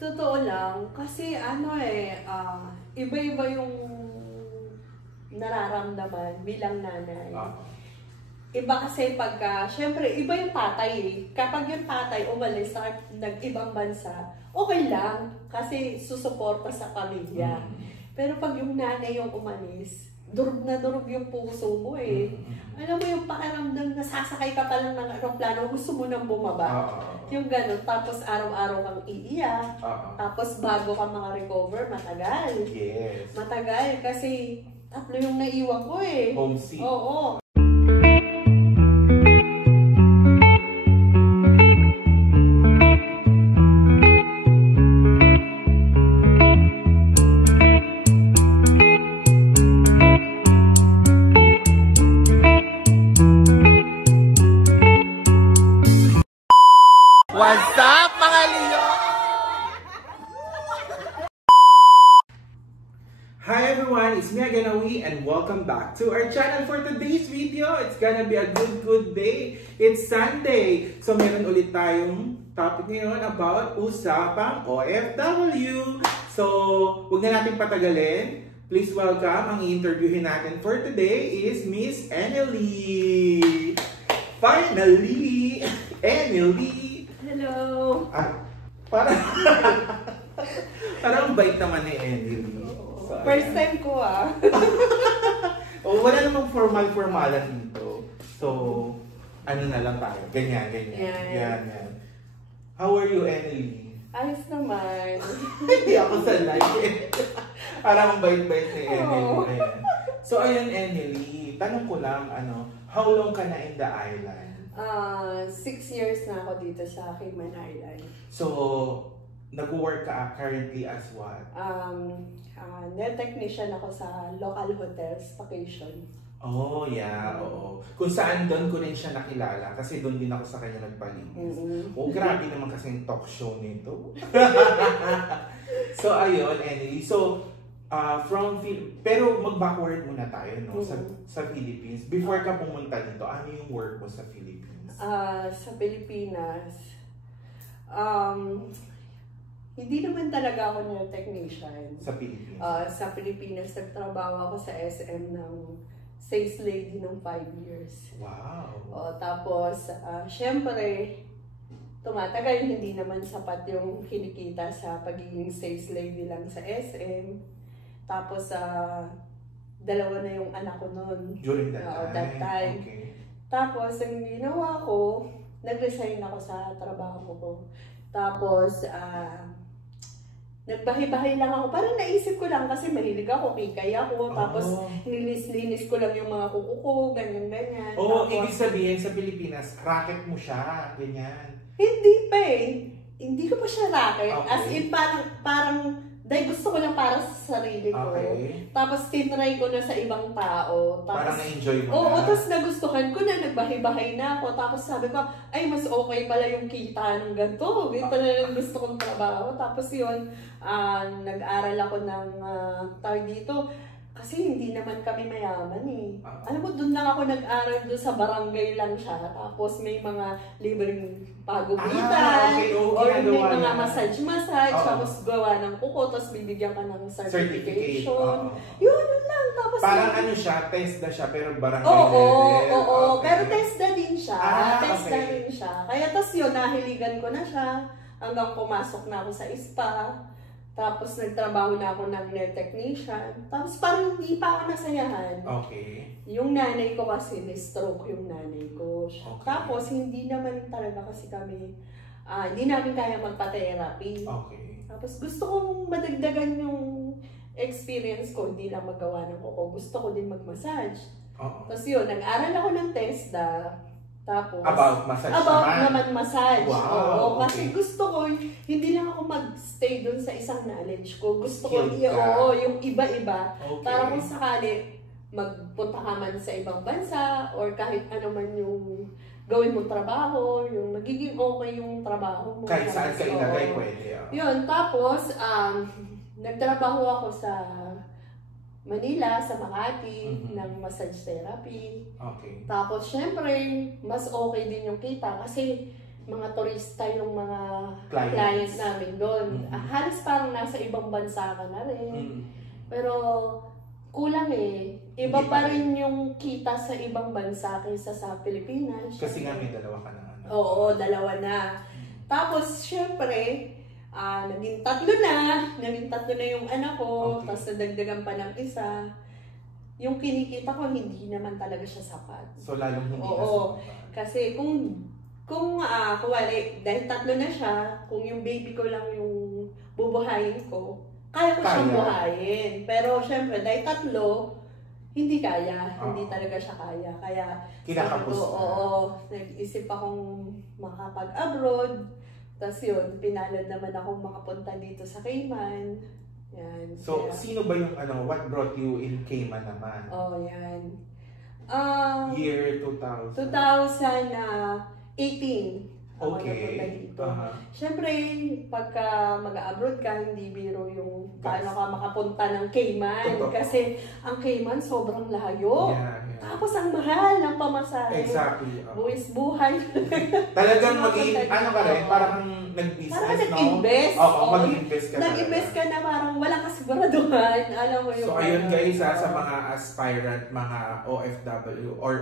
Totoo lang, kasi iba-iba yung nararamdaman bilang nanay. Iba kasi syempre, iba yung tatay eh. Kapag yung tatay umalis at nag-ibang bansa, okay lang, kasi susuporta sa pamilya. Pero pag yung nanay yung umalis, durog na durog yung puso mo eh. Alam mo yung pakiramdam na sasakay ka pa lang ng aeroplano, gusto mo nang bumaba. Yung gano'n, tapos araw-araw kang iiyak. Tapos bago ka recover, matagal. Yes. Matagal, kasi 3 yung naiwan ko eh. Homesick. Oo. What's up, mga Leo? Hi everyone, it's me again, Awi, and welcome back to our channel. For today's video, it's gonna be a good day. It's Sunday. So meron ulit tayong topic ngayon about usapang OFW. So, huwag na natin patagalin. Please welcome, ang i-interviewin natin for today is Miss Enely. Finally, Enely. Hello! Parang bait naman ni Enely. So, first time ko wala namang formal-formalan dito. So, ano na lang tayo. Ganyan. Yan. How are you, Enely? Ayos naman. Hindi ako sanay. Parang bait-bait ni Enely. So, ayun, Enely. Tanong ko lang, how long ka na in the island? 6 years na ako dito sa Cayman Island. So, nag-work ka currently as what? Nail technician ako sa local hotels, vacation. Oh, yeah, oo. Kung saan doon ko rin siya nakilala kasi doon din ako sa kanya nagpalinis. Oh, grabe naman kasi yung talk show nito. So, ayun, Enely. So, pero mag-backward muna tayo, no? Sa Philippines. Before ka pumunta dito, ano yung work mo sa Philippines? Sa Pilipinas, hindi naman talaga ako nail technician. Sa Pilipinas? Sa Pilipinas, nagtrabaho ako sa SM ng sales lady ng 5 years. Wow! Tapos, syempre, tumatagal, hindi naman sapat yung kinikita sa pagiging sales lady lang sa SM. Tapos, 2 na yung anak ko noon. During that time? Okay. Tapos, ang ginawa ko, nag-resign ako sa trabaho ko. Tapos, nagbahay-bahay lang ako. Parang naisip ko lang kasi mahilig ako, kikay ako. Tapos, nilinis ko lang yung mga kuko ko, ganyan-ganyan. Ibig sabihin sa Pilipinas, racket mo siya, ganyan. Hindi pa eh. Hindi ko pa siya racket. Okay. As in, parang dahil gusto ko lang para sa sarili ko. Okay. Tapos tinry ko na sa ibang tao. Tapos, parang na-enjoy mo na. Tapos nagustuhan ko na, nagbahay-bahay na ako. Tapos sabi ko, ay mas okay pala yung kita ng ganito. Ganito pala yung gusto kong trabaho. Tapos yun, nag-aral ako ng tawag dito. Kasi hindi naman kami mayaman eh. Alam mo, doon lang ako nag-aral doon sa barangay lang siya. Tapos may mga libreng pagupitan. Or may mga massage. Tapos gawa ng kuko. Tapos bibigyan ka ng certification. Yun lang. Tapos parang siya, TESDA siya, pero barangay level. Oo. Pero TESDA din siya. TESDA din siya. Kaya tapos yun, nahiligan ko na siya. Hanggang pumasok na ako sa spa. Tapos nagtrabaho na ako ng nail technician. Tapos parang hindi pa ako nasayahan. Okay. Yung nanay ko kasi, na-stroke yung nanay ko. Okay. Tapos hindi naman talaga kasi kami, hindi namin kaya magpa-therapy. Okay. Tapos gusto kong madagdagan yung experience ko, hindi lang magawa ng kuko. Gusto ko din mag-massage. Tapos yun, nag-aral ako ng TESDA. Tapos, about massage naman massage. Wow, oo, kasi gusto ko, hindi lang ako mag-stay dun sa isang knowledge ko. Gusto ko, yung iba-iba. Okay. Para kung sakali, magpunta ka man sa ibang bansa, or kahit ano man yung gawin mong trabaho, yung magiging okay yung trabaho mo. Kahit saan ka ilagay, pwede. Yun, tapos, nagtrabaho ako sa Manila, sa Makati, ng massage therapy. Okay. Tapos, syempre, mas okay din yung kita kasi mga turista yung mga Clients. clients namin doon. Halos parang nasa ibang bansa ka na rin. Pero kulang eh. Iba Hindi pa pa rin yung kita sa ibang bansa kaysa sa Pilipinas. Kasi nga may dalawa ka na. Oo, dalawa na. Tapos, syempre, naging tatlo na yung anak ko, Okay. tapos nadagdagan pa ng isa. Yung kinikita ko, hindi naman talaga siya sapat. So, lalong hindi Oo. na sapat. Kasi kung kuwari, dahil tatlo na siya, kung yung baby ko lang yung bubuhayin ko, kaya ko siyang Kaya. buhayin. Pero syempre, dahil tatlo, hindi kaya. Hindi Oo. talaga siya kaya. Kaya, Kinakapos sabi ko, na. oo, nag-isip akong makapag-abroad. Tapos yun, pinalad naman akong makapunta dito sa Cayman. Yan. So, kaya, sino ba yung what brought you in Cayman naman? yan. Year 2000? 2018. Ako Okay. napunta dito. Aha. Siyempre, pagka mag-abroad ka, hindi biro yung paano Gas. ka makapunta ng Cayman. Totoo. Kasi ang Cayman sobrang layo. Yeah. Tapos ang mahal ng pamasahe. Exactly. Buwis buhay. Talagang Makapunta ano ka dito. rin, parang nag-business, Parang no? nag-invest. Oo, mag-invest ka Nag-invest talaga. ka na parang wala kasiguraduhan. Alam mo yung So, ayun ano. guys, sa mga aspirant, mga OFW, or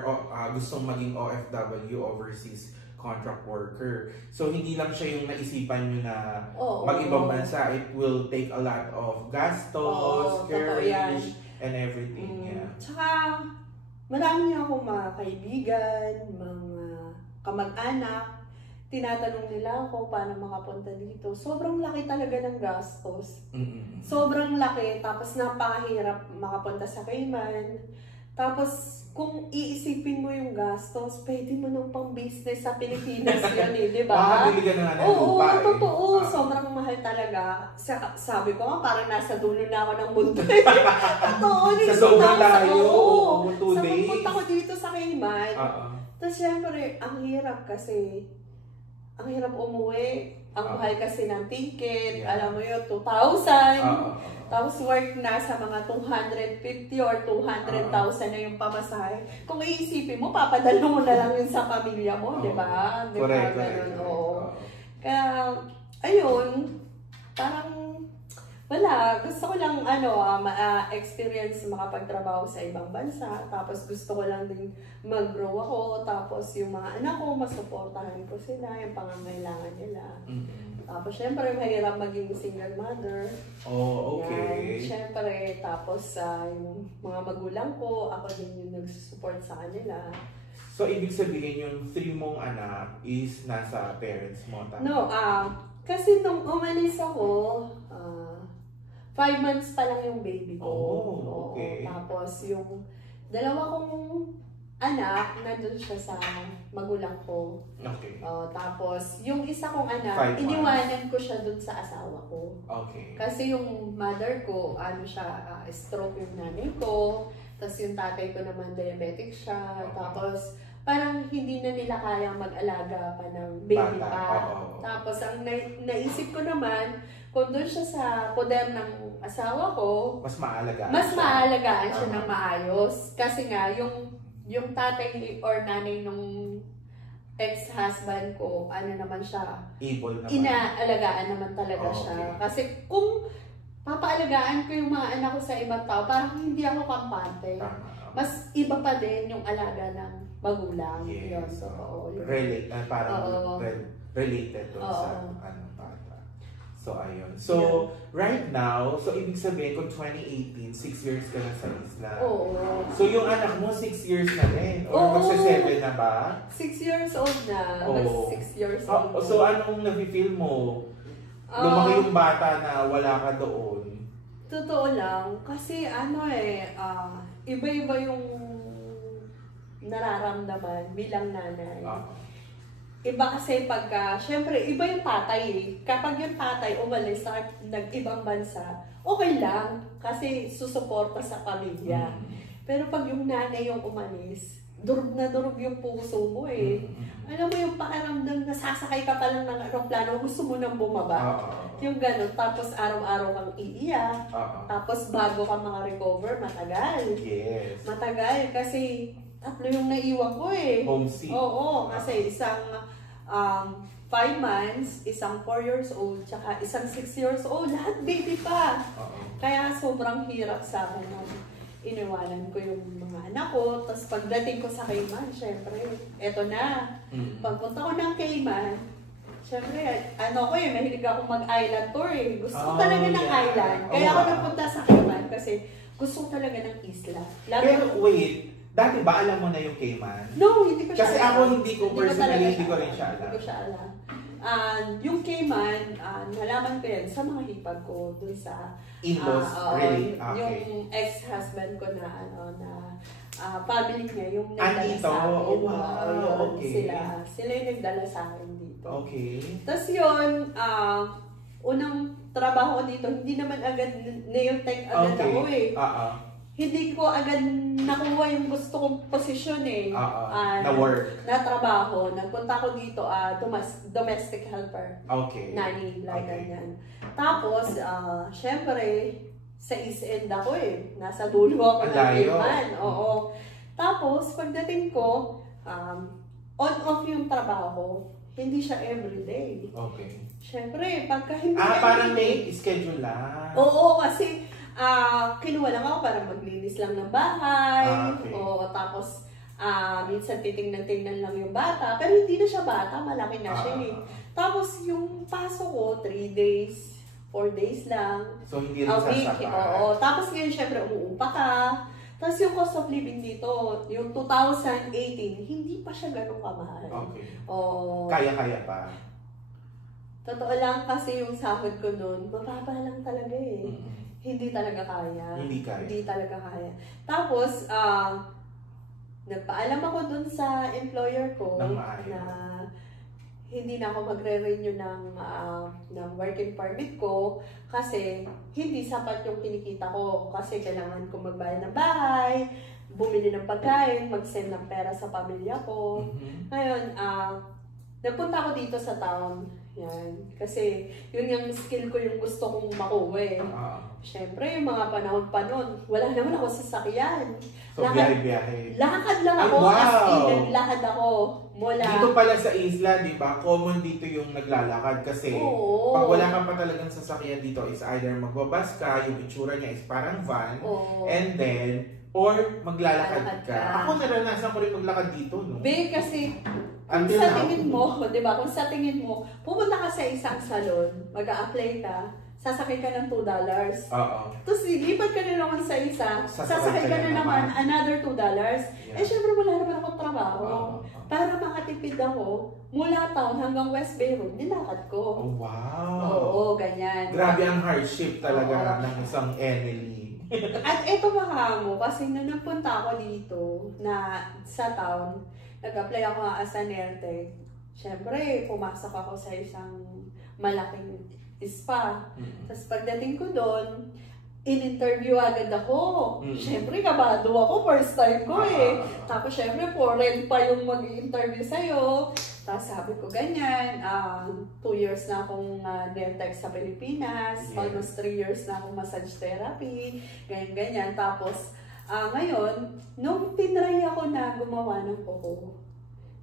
gustong maging OFW, overseas contract worker. So, hindi lang siya yung naisipan nyo na Oo. mag-ibang bansa. It will take a lot of gastos, Oo, totoo yan. courage, and everything. Yeah. Tsaka, marami akong mga kaibigan, mga kamag-anak, tinatanong nila ako paano makapunta dito. Sobrang laki talaga ng gastos. Mm-mm. Sobrang laki, tapos napakahirap makapunta sa Cayman. Tapos, kung iisipin mo yung gastos, pwede mo nang pang-business sa Pilipinas yun eh, di ba? Makakabili ka na nga ng Oo, lupa eh. totoo. Ah. Sobrang mahal talaga. Sabi ko nga, parang nasa dulo na ako ng mundo. Totoo. Sa sobrang layo, Oo. 2 Sa days. pagpunta ko dito sa Cayman. Oo. Tapos syempre, ang hirap kasi, ang hirap umuwi. Ang mahal kasi ng ticket. Yeah. Alam mo yun, 2,000. Oo. Tapos work na sa mga 250 or 200,000 na yung pamasahe. Kung iisipin mo, papadala mo na lang yun sa pamilya mo, di ba? Di ba? Correct, Ganun, correct. oo. Kaya, ayun, parang, wala, gusto ko lang, experience makapagtrabaho sa ibang bansa, tapos gusto ko lang din mag-grow ako, tapos yung mga anak ko, masuportahan ko sila, yung pangangailangan nila. Mm-mm. Tapos, syempre, mahirap maging single mother. Oh, Yan, okay. syempre, tapos yung mga magulang ko, ako din yung nagsusupport sa kanila. So, ibig sabihin yung 3 mong anak is nasa parents mo, tama? No, kasi nung umalis ako, 5 months pa lang yung baby ko. Oh, okay. Oo, tapos yung dalawa kong anak, nandun siya sa magulang ko. Okay. Tapos yung isa kong 5 anak, months. iniwanan ko siya dun sa asawa ko. Okay. Kasi yung mother ko, stroke yung nanay ko. Tapos yung tatay ko naman, diabetic siya. Okay. Tapos parang hindi na nila kayang mag-alaga pa ng baby Bata, pa. oo. Tapos ang naisip ko naman, kung doon siya sa poder ng asawa ko, Mas maalagaan mas siya. maalagaan siya Tama. ng maayos. Kasi nga, yung tatay or nanay nung ex-husband ko, naman siya, Able naman. inaalagaan naman talaga Okay. siya. Kasi kung papaalagaan ko yung mga anak ko sa ibang tao, parang hindi ako kampante. Tama. Mas iba pa din yung alaga ng magulang. Yes. Yun, totoo. Yun. Parang Oo. related to sa Oo. bata. So, ayun. So, right now, so ibig sabihin, kung 2018, 6 years ka na sa isla. Oo. So, yung anak mo, 6 years na rin? Or Oo. magsa-7 na ba? 6 years old na. Oo. Mag 6 years old. So, anong nafe-feel mo? Lumaki yung bata na wala ka doon. Totoo lang. Kasi iba-iba yung nararamdaman bilang nanay. Iba kasi syempre, iba yung tatay eh. Kapag yung tatay umalis sa nag-ibang bansa, okay lang. Kasi susuporta sa pamilya. Pero pag yung nanay yung umalis, durog na durog yung puso mo eh. Alam mo yung pakiramdam na sasakay ka pa lang ng aeroplano, gusto mo nang bumaba. Yung gano'n. Tapos araw-araw kang iiyak. Tapos bago ka recover, matagal. Yes. Matagal kasi 3 yung naiwan ko eh. Homesick. Oo, kasi isang 5 months, isang 4 years old, tsaka isang 6 years old. Lahat baby pa. Kaya sobrang hirap sa akin nung iniwanan ko yung mga anak ko. Tapos pagdating ko sa Cayman, syempre, eto na. Pagpunta ko ng Cayman, syempre, mahilig ako mag-island tour eh. Gusto ko talaga ng island. Kaya ako napunta sa Cayman kasi gusto ko talaga ng isla. Pero wait, dati ba alam mo na yung Cayman? No, hindi ko siya Kasi alam. ako hindi ko personally, hindi ko rin siya alam. Hindi ko siya alam. Yung Cayman, nalaman ko yan sa mga hipag ko dun sa in-laws, really? Okay. Yung ex-husband ko na family niya, yung nagdala Andito? sa akin. Oh, wow. Okay. Sila yung nagdala sa akin dito. Okay. Tapos yun, unang trabaho ko dito, hindi naman agad nail tech agad ako eh. Hindi ko agad nakuha yung gusto kong posisyon eh. Na work. Na trabaho. Nagpunta ko dito, domestic helper. Okay. Nanny, like ganyan. Tapos, syempre, sa East End ako eh. Nasa dulo ako ng Cayman. Oo. Tapos, pagdating ko, on-off yung trabaho ko. Hindi siya everyday. Okay. Syempre, pagka hindi parang may schedule lang. Oo, kasi kinuha lang ako para maglinis lang ng bahay. Okay. Tapos, minsan titingnan-tingnan lang yung bata. Pero hindi na siya bata, malaki na siya eh. Tapos, yung pasok ko, 3 days, 4 days lang. So, hindi rin sasapat. Oo. Tapos ngayon, syempre, umuupa ka. Tapos yung cost of living dito, yung 2018, hindi pa siya ganun kamahal. Okay. Oo. Kaya-kaya pa. Totoo lang kasi yung sahod ko noon, mababa lang talaga eh. Hindi talaga kaya. Hindi talaga kaya. Tapos, nagpaalam ako dun sa employer ko na hindi na ako magre-renew ng working permit ko kasi hindi sapat yung kinikita ko kasi kailangan ko magbayad ng bahay, bumili ng pagkain, mag-send ng pera sa pamilya ko. Ngayon, nagpunta ako dito sa town. Yan. Kasi yun yung skill ko yung gusto kong makuha eh. Siyempre, yung mga panahon pa nun, wala naman ako sasakyan. So, biyahe-biyahe. Lakad lang ako. Wow. As in, naglakad ako. Mula. Dito pala sa isla, di ba? Common dito yung naglalakad kasi pag wala ka pa talagang sasakyan dito is either magbabas ka, yung itsura niya is parang van, and then, or maglalakad ka. Ako naranasan ko rin maglakad dito, no? Kasi kung sa tingin mo, di ba? Kung sa tingin mo, pumunta ka sa isang salon, mag-a-apply ka, sasakay ka ng $2. Tapos lipat ka na naman sa isa, sasakay ka na naman another $2. Eh syempre wala naman akong trabaho. Para makatipid ako, mula town hanggang West Bay Road, nilakad ko. Oh, wow! Oo, ganyan. Grabe ang hardship talaga ng isang Emily. At eto mo, kasi nung nagpunta ako dito na sa town, nag-apply ako as a nail-tech. Siyempre, pumasok ako sa isang malaking spa. Tapos pagdating ko doon, in-interview agad ako. Siyempre, kabado ako. First time ko eh. Tapos siyempre, foreign pa yung mag-interview sa'yo. Tapos sabi ko ganyan, 2 years na akong nail-tech sa Pilipinas. Almost 3 years na akong massage therapy. Ganyan-ganyan. Tapos, ngayon, nung tinry ako na gumawa ng kuko,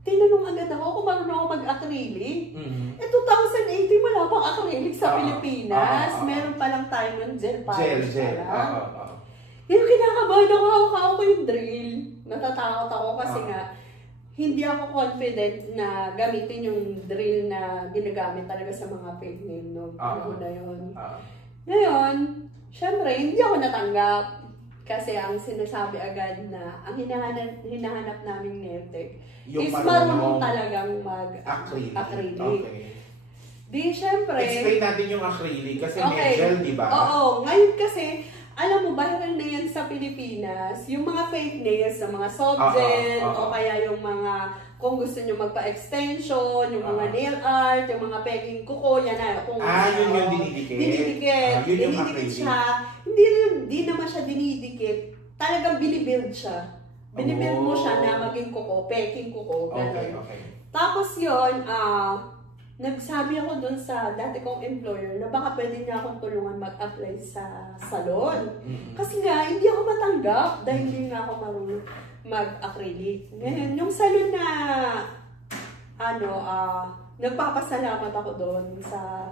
tinanong agad ako kung marunong ako mag-acrylic. Eh, 2018, wala pang acrylic sa Pilipinas. Meron pa lang tayo ng gel polish. Gel. Yung kinakabahan ako, hawak ko yung drill. Natatakot ako kasi nga, hindi ako confident na gamitin yung drill na ginagamit talaga sa mga fake nail noong panahon na yun. Ngayon, syempre, hindi ako natanggap. Kasi ang sinasabi agad na ang hinahanap naming nail tech is marunong talagang mag-acrylic. Okay. Di, syempre... Explain natin yung acrylic kasi may gel, di ba? Oo. Ngayon kasi, alam mo, viral na yan sa Pilipinas. Yung mga fake nails, yung mga soft gel, o kaya yung mga, kung gusto nyo magpa-extension, yung mga nail art, yung mga pegging kuko, yan na. Yun yung dinidikit. Dinidikit siya. Hindi naman siya dinidikit. Talagang binibuild siya. Binibuild mo siya na maging kuko, peking kuko, gano'n. Tapos yun, nagsabi ako dun sa dati kong employer na baka pwede niya akong tulungan mag-apply sa salon. Kasi nga, hindi ako matanggap dahil hindi nga ako marunong mag-acrylic. Ngayon, yung salon na nagpapasalamat ako doon sa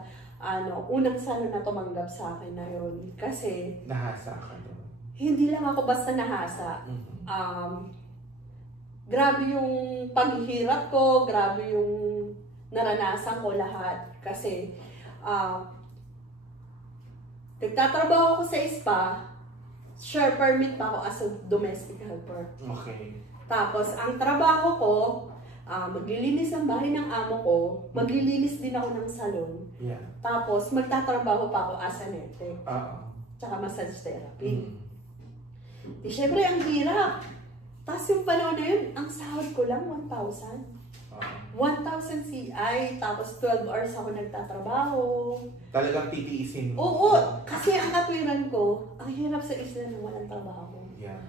unang salon na tumanggap sa akin na yun. Kasi Nahasa ka doon. hindi lang ako basta nahasa. Grabe yung paghihirap ko, grabe yung naranasan ko lahat. Kasi nagtatrabaho ako sa spa, share permit pa ako as a domestic helper. Okay. Tapos, ang trabaho ko, maglilinis ng bahay ng amo ko, maglilinis din ako ng salon. Yeah. Tapos, magtatrabaho pa ako as a nete. Tsaka massage therapy. Di syempre, ang hirap. Tapos yung panahon na yun, ang sahod ko lang 1,000. 1,000 CI, tapos 12 hours ako nagtatrabaho. Talagang titiisin mo? Oo, kasi ang katwiran ko, ang hirap sa isla nang walang trabaho. Yeah.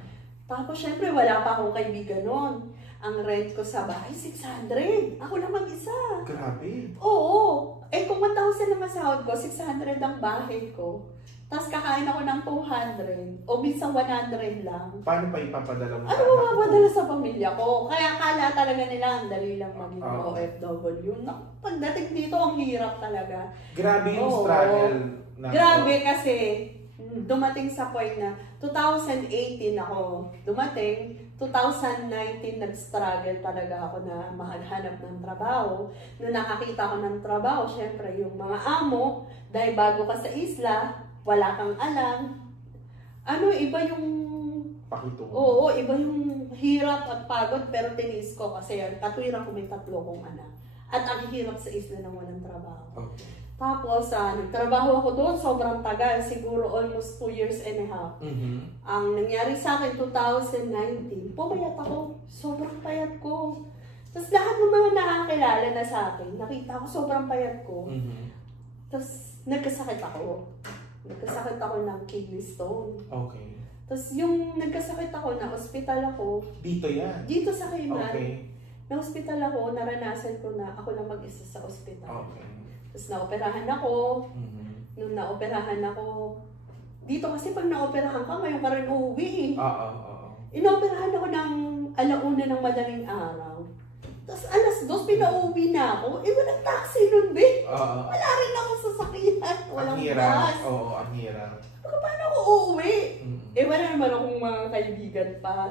Tapos syempre, wala pa akong kaibigan noon. Ang rent ko sa bahay, 600. Ako lang mag-isa. Grabe. Oo. Eh kung 1,000 na masahod ko, 600 ang bahay ko. Tapos kakain ako ng 200 o minsan 100 lang. Paano pa ipapadala mo? Ano mapapadala sa pamilya ko? Kaya akala talaga nila ang dali lang maging OFW. Pagdating dito, ang hirap talaga. Grabe yung struggle. Grabe kasi dumating sa point na 2018 ako dumating, 2019 nag-struggle talaga ako na makahanap ng trabaho. Nung nakakita ko ng trabaho, syempre yung mga amo, dahil bago ka sa isla, wala kang alam. Iba yung pakitungo. Oo, iba yung hirap at pagod, pero tinis ko kasi katwiran ko may 3 kong anak. At ang hirap sa isla ng walang trabaho. Okay. Tapos, nagtrabaho ako doon, sobrang tagal, siguro almost 2 years and a half. Ang nangyari sa akin, 2019, pumayat ako, sobrang payat ko. Tapos lahat ng mga nakakilala na sa akin, nakita ko sobrang payat ko. Tapos, nagkasakit ako. Nagkasakit ako ng kidney stone. Okay. Tapos yung nagkasakit ako, na-hospital ako. Dito yan? Dito sa Cayman. Okay. Na-hospital ako, naranasan ko na ako lang mag-isa sa hospital. Okay. Tapos naoperahan ako. Nung naoperahan ako, dito kasi pag naoperahan ka, ngayon ka rin uuwi eh. Inoperahan ako ng 1:00 ng madaling araw. Tapos 2:00, pinauwi na ako. Walang taxi nun, be. Wala rin ako sasakyan. Walang bus. Oo, ang hirap. Paano ako uuwi? Wala naman akong mga kaibigan pa.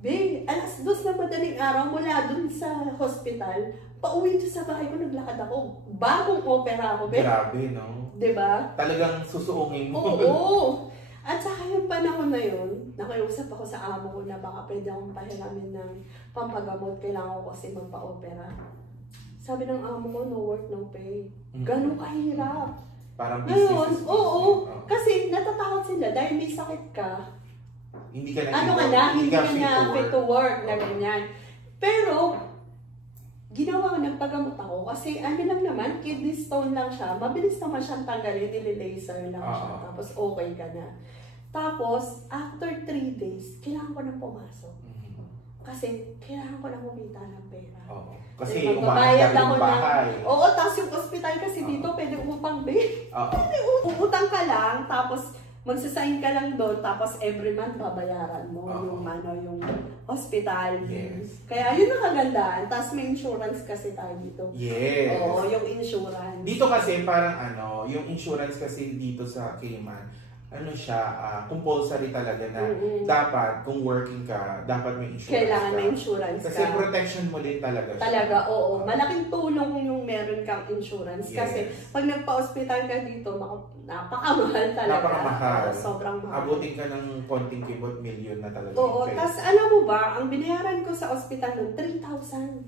Be, 2:00 na madaling araw mula dun sa hospital, pauwi dun sa bahay ko, naglakad ako. Bagong opera ako, be. Grabe, no? Diba? Talagang susuungin mo. Oo. At saka yung panahon na yun, nakiusap ako sa amo ko na baka pwede akong pahiramin ng pampagamot. Kailangan ko kasi magpa-opera. Sabi ng amo ko, no work, no pay. Ganun kahirap. Parang ngayon, business. oo. Kasi natatakot sila dahil may sakit ka. Hindi ka na hindi ka na fit to work na ganyan. Pero, ginawa ko, nagpagamot ako kasi lang naman, kidney stone lang siya. Mabilis naman siyang tanggalin, nililaser lang siya. Tapos okay ka na. Tapos, after 3 days, kailangan ko nang pumasok. Kasi kailangan ko nang kumita ng pera. Kasi umaandar yung bahay. Oo, tapos yung hospital kasi dito, pwede umutang, be. Umutang ka lang, tapos magsasign ka lang doon, tapos every month babayaran mo yung hospital. Yes. Kaya yun ang kagandaan. Tapos may insurance kasi tayo dito. Yes. Oo, yung insurance. Dito kasi parang yung insurance kasi dito sa Cayman, compulsory talaga na dapat, kung working ka, dapat may insurance. Kailangan may insurance kasi ka. protection mo din talaga siya. Talaga, oo. Malaking tulong yung meron kang insurance. Kasi pag nagpa-hospital ka dito, napakamahal talaga. Napakamahal. Sobrang mahal. Abutin ka ng konting kibot, million na talaga. Oo. Tapos alam mo ba, ang binayaran ko sa hospital noon, 3,000.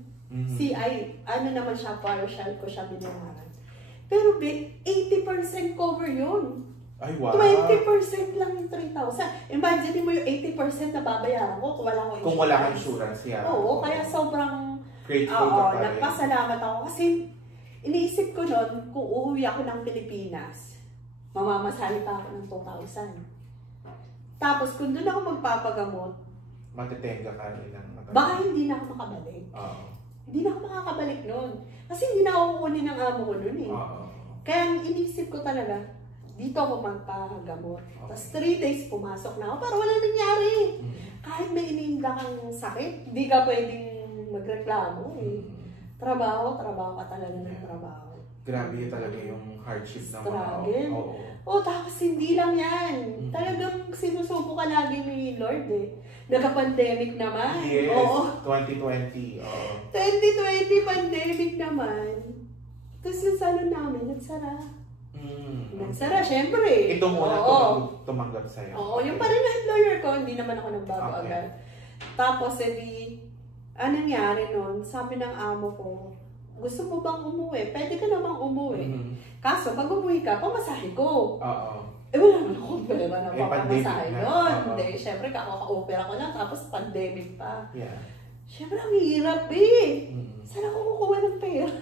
CI, naman siya, partial ko siya binayaran. Pero 80% cover yun. Ay, wow. 20% lang yung 3,000. Imagine mo yung 80% na babayaran ko kung wala akong insurance. Kung wala kang insurance, Oo, kaya sobrang grateful ka pa rin. Nagpasalamat ako kasi iniisip ko noon, kung uuwi ako ng Pilipinas, mamamasali pa ako ng 2,000. Tapos kung doon ako magpapagamot, matitenga ka rin ng baka hindi na ako makabalik. Hindi na ako makakabalik noon. Kasi hindi na ako kukunin ng amo ko noon eh. Kaya ang iniisip ko talaga, dito ako magpagamot. Tapos 3 days pumasok na ako, para wala nangyari. Kahit may ininda kang sakit, hindi ka pwedeng magreklamo eh. trabaho ka talaga ng trabaho. Grabe yun talaga yung hardship ng mga... Struggle. Oo. Tapos hindi lang yan. Talagang sinusubo ka lagi ni Lord eh. Naka-pandemic naman. Yes, Oo. 2020. Oo. 2020 pandemic naman. Tapos yung salon namin, nagsara. Nagsara, syempre. Ito muna tumanggap sa'yo. Oo, yung pa rin na employer ko, hindi naman ako nagbago agad. Tapos, anong nangyari nun? Sabi ng amo ko, gusto mo bang umuwi? Pwede ka namang umuwi. Kaso, pag umuwi ka, pamasahe ko. Oo. Wala naman akong pera na papamasahe na. nun. Hindi, syempre, kakaka-opera ko lang, tapos pandemic pa. Yeah. Syempre, ang hirap eh. Saan ako kukuha ng pera?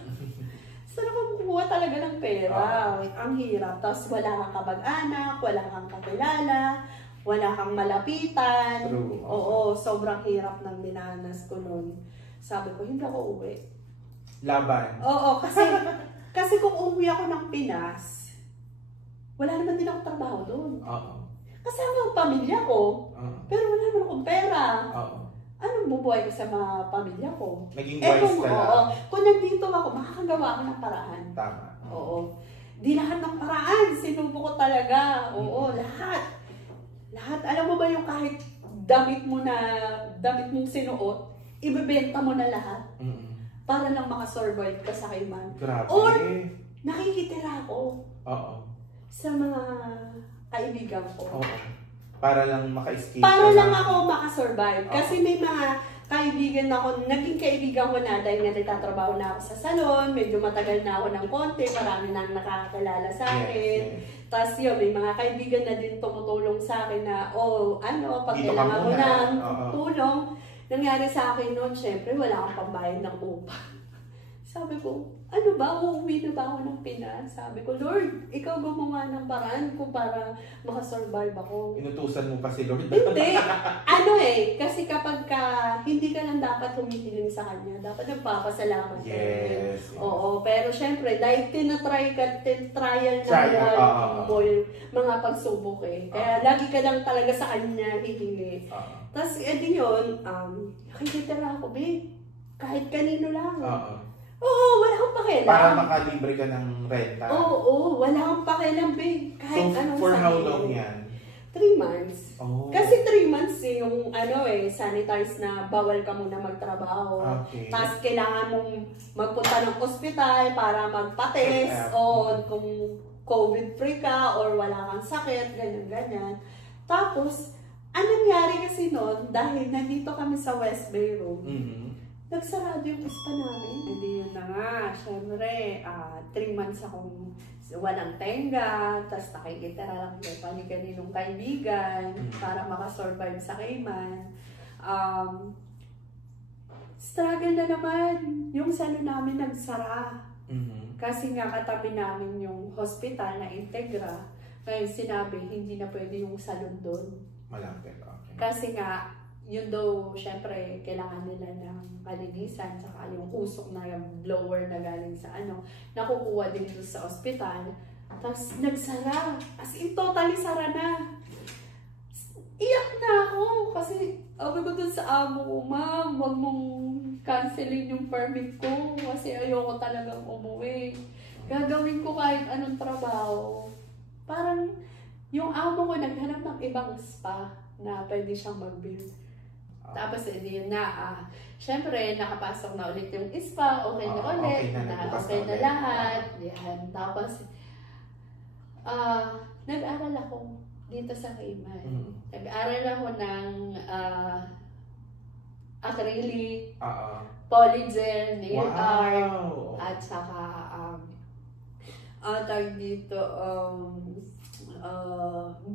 Saan ako kukuha talaga ng pera? Ang hirap. Tapos, wala kang kamag-anak, wala kang kakilala, wala kang malapitan. True. Oo, sobrang hirap ng dinanas ko nun. Sabi ko, hindi ako uwi. Laban. Oo, kasi kung umuwi ako ng Pinas, wala naman din akong trabaho doon. Oo. Kasama ang pamilya ko, pero wala naman akong pera. Oo. Anong bubuhay ko sa mga pamilya ko? Naging wise ka lang. Kung nandito ako, makakagawa ako ng paraan. Tama. Oo. Di lahat ng paraan, sinubo ko talaga. Oo, lahat. Lahat. Alam mo ba yung kahit damit mong sinuot, ibebenta mo na lahat para lang makasurvive ka sa Cayman. Grabe. Or, nakikitira ako sa mga kaibigan ko. Oo. Para lang maka-escape. Para lang ako makasurvive. Kasi may mga kaibigan ako, naging kaibigan ko na dahil nga nagtatrabaho na ako sa salon, medyo matagal na ako ng konti, marami nang nakakilala sa akin. Tapos yun, may mga kaibigan na din tumutulong sa akin na, pag kailangan ko ng tulong, nangyari sa akin noon, syempre wala akong pambayad ng upa. Sabi ko, ano ba, uuwi na ba ako ng Pinas? Sabi ko, Lord, ikaw gumawa ng paraan ko para makasurvive ako. Inutusan mo pa si Lord? Hindi. Kasi kapag hindi ka lang dapat humihiling sa Kanya, dapat nagpapasalamat ka. Yes. Oo, pero syempre, dahil trial na mo yung mga pagsubok eh. Kaya lagi ka lang talaga sa Kanya hihingi. Tapos, yun, nakikitira ako, kahit kanino lang. Oo, wala akong pakialam. Para makalibre ka ng renta? Oo, wala akong pakialam, kahit anong for how long yan? 3 months. Oh. Kasi 3 months yung sanitize na bawal ka muna magtrabaho. Okay. Tapos kailangan mong magpunta ng ospital para magpa-test o kung COVID-free ka or wala kang sakit, ganyan-ganyan. Tapos, anong nangyari kasi noon, dahil nandito kami sa West Bay Road, nagsarado yung spa namin. Hindi yun na nga. Siyempre, 3 months akong walang tenga, tapos nakikitira lang yung pani-kaninong kaibigan para makasurvive sa Cayman. Struggle na naman. Yung salon namin nagsara. Kasi nga katabi namin yung hospital na Integra. Ngayon sinabi, hindi na pwede yung salon doon. Malapit, okay. Kasi nga, yun daw, syempre, kailangan nila ng kalinisan, saka yung usok na blower na galing sa nakukuha din doon sa ospital. Tapos, nagsara. As in, totally sara na. Iyak na ako. Kasi, sabi ko dun sa amo ko, Ma'am, wag mong cancelin yung permit ko. Kasi ayoko talagang umuwi. Gagawin ko kahit anong trabaho. Parang, yung amo ko naghanap ng ibang spa na pwede siyang mag-build. Tapos, yun na, syempre, nakapasok na ulit yung spa, okay na ulit, okay na lahat. Yan. Tapos, nag-aral ako dito sa Cayman. Nag-aral ako ng acrylic, polygel, nail art, at saka, tawag dito,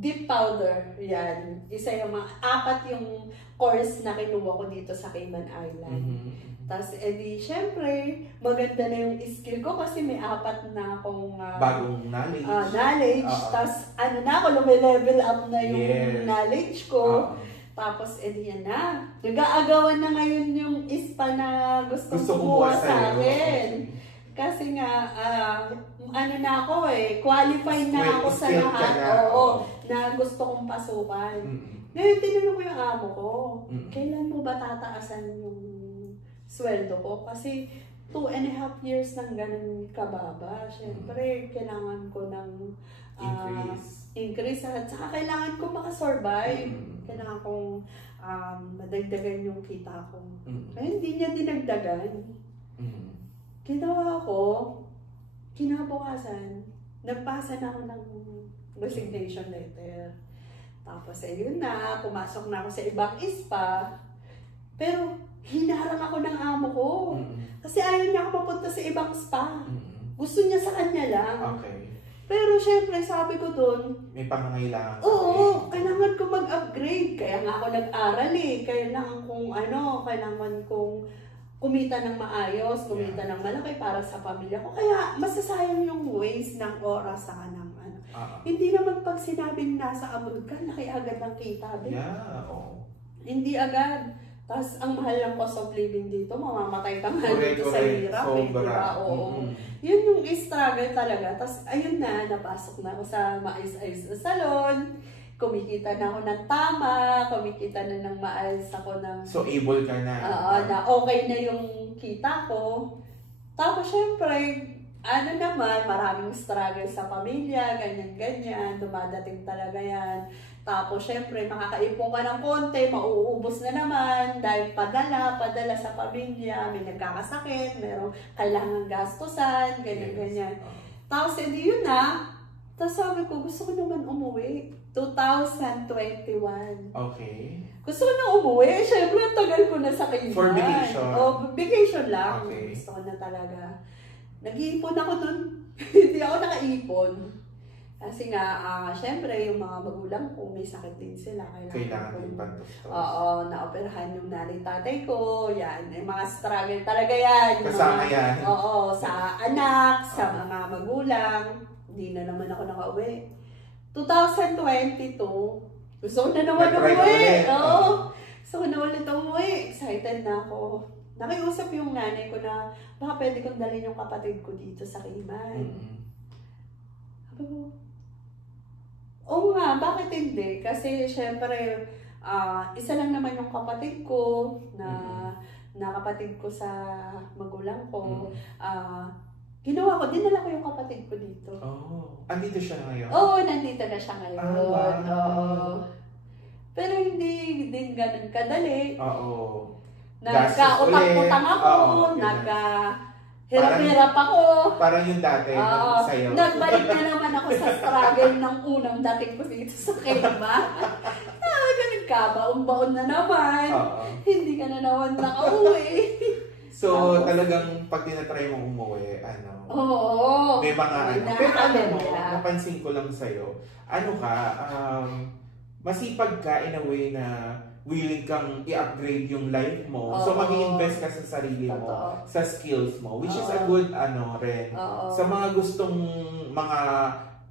deep powder. Yan. Isa yung mga 4 yung course na kinuha ko dito sa Cayman Island. Tapos, syempre, maganda na yung skill ko kasi may 4 na akong bagong knowledge. Tapos, lumilevel up na yung knowledge ko. Tapos, yan na. Nag-aagawan na ngayon yung spa na gusto kumuha sa akin. Kasi nga, na ako qualified na ako sa lahat. Na gusto kong pasukan. Ngayon, tinanong ko yung amo ko, kailan mo ba tataasan yung sweldo ko? Kasi 2.5 years ng ganun kababa. Siyempre, kailangan ko ng increase at saka kailangan ko makasurvive. Kailangan kong madagdagan yung kita ko. Kaya hindi niya dinagdagan. Ginawa ko, kinabukasan, nagpasa na ako ng resignation letter. Tapos ayun na, pumasok na ako sa ibang spa. Pero hinarang ako ng amo ko. Kasi ayaw niya ako mapunta sa ibang spa. Gusto niya sa kanya lang. Okay. Pero syempre, sabi ko doon, may pangangailangan. Oo, kailangan ko mag-upgrade. Kaya nga ako nag-aral eh. Kailangan kong kumita ng maayos, kumita ng malaki para sa pamilya ko. Kaya masasayang yung waste ng oras sa ng ano. Hindi naman pag sinabing nasa abroad ka, laki agad ng kita. Hindi agad. Tapos, ang mahal ng cost of living dito, mamamatay ka nga dito sa hirap. Diba? Oo. Yun yung struggle talaga. Tapos, ayun na, napasok na ako sa maayos-ayos na salon. Kumikita na ako ng tama, kumikita na ng maayos ako ng... So, able ka na. Na okay na yung kita ko. Tapos, syempre, maraming struggle sa pamilya, ganyan-ganyan, dumadating talaga yan. Tapos, syempre, makakaipon ka ng konti, mauubos na naman, dahil padala sa pamilya, may nagkakasakit, merong kailangan gastusan, ganyan-ganyan. Tapos, hindi yun na. Tapos sabi ko, gusto ko naman umuwi. 2021. Okay. Gusto ko na umuwi. Syempre, tagal ko na sa Cayman. For vacation? Vacation lang. Okay. Gusto ko na talaga. Nag-iipon ako dun. Hindi ako nakaipon. Kasi nga, syempre, yung mga magulang ko, may sakit din sila. Kailangan din pantustos. Oo, naoperahan yung nanay tatay ko. Yan, yung mga struggle talaga yan. Kasama yan. Oo, sa anak, sa mga magulang. Hindi na naman ako nakauwi. 2022, gusto ko na naman umuwi. Oo. Gusto ko na ulit umuwi. Excited na ako. Nakiusap yung nanay ko na baka pwede kong dalhin yung kapatid ko dito sa Cayman. Sabi ko, oo nga, bakit hindi? Kasi syempre, isa lang naman yung kapatid ko na kapatid ko sa magulang ko. Ginawa ko, dinala ko yung kapatid ko dito. Andito siya ngayon? Oo, nandito na siya ngayon. Wow. Pero hindi din ganun kadali. Nagka-utang-utang ako, nagka-hirap-hirap ako. Parang yung dati, sa'yo. Nagbalik na naman ako sa struggle ng unang dating ko dito sa Cayman. Ganun ka, baon-baon na naman. Hindi ka na naman nakauwi. So, talagang pag tinatry mong umuwi, may mga Pero napansin ko lang sa'yo, masipag ka in a way na willing kang i-upgrade yung life mo. So, mag-i-invest ka sa sarili mo, sa skills mo, which is a good, rin. Sa mga gustong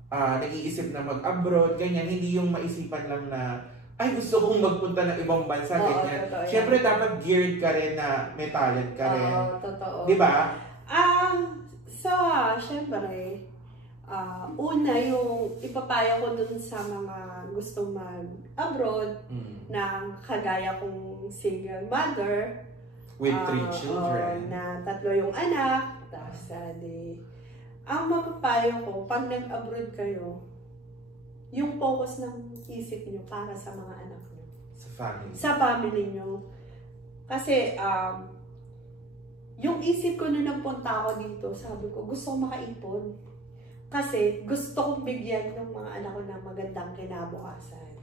nag-iisip na mag-abroad, ganyan, hindi yung maisipan lang na ay, gusto kong magpunta ng ibang bansa, ganyan. Siyempre, dapat geared ka rin na may talent ka rin. Totoo. Di ba? Siyempre, una yung ipapayo ko dun sa mga gustong mag-abroad na kagaya kong single mother. With 3 children. Na 3 yung anak. Tapos, ang mapapayo ko, pag nag-abroad kayo, yung focus ng isip nyo para sa mga anak nyo. Sa family. Sa family nyo. Kasi, yung isip ko nung nagpunta ako dito, sabi ko, gusto kong makaipon. Kasi, gusto kong bigyan ng mga anak ko ng magandang kinabukasan.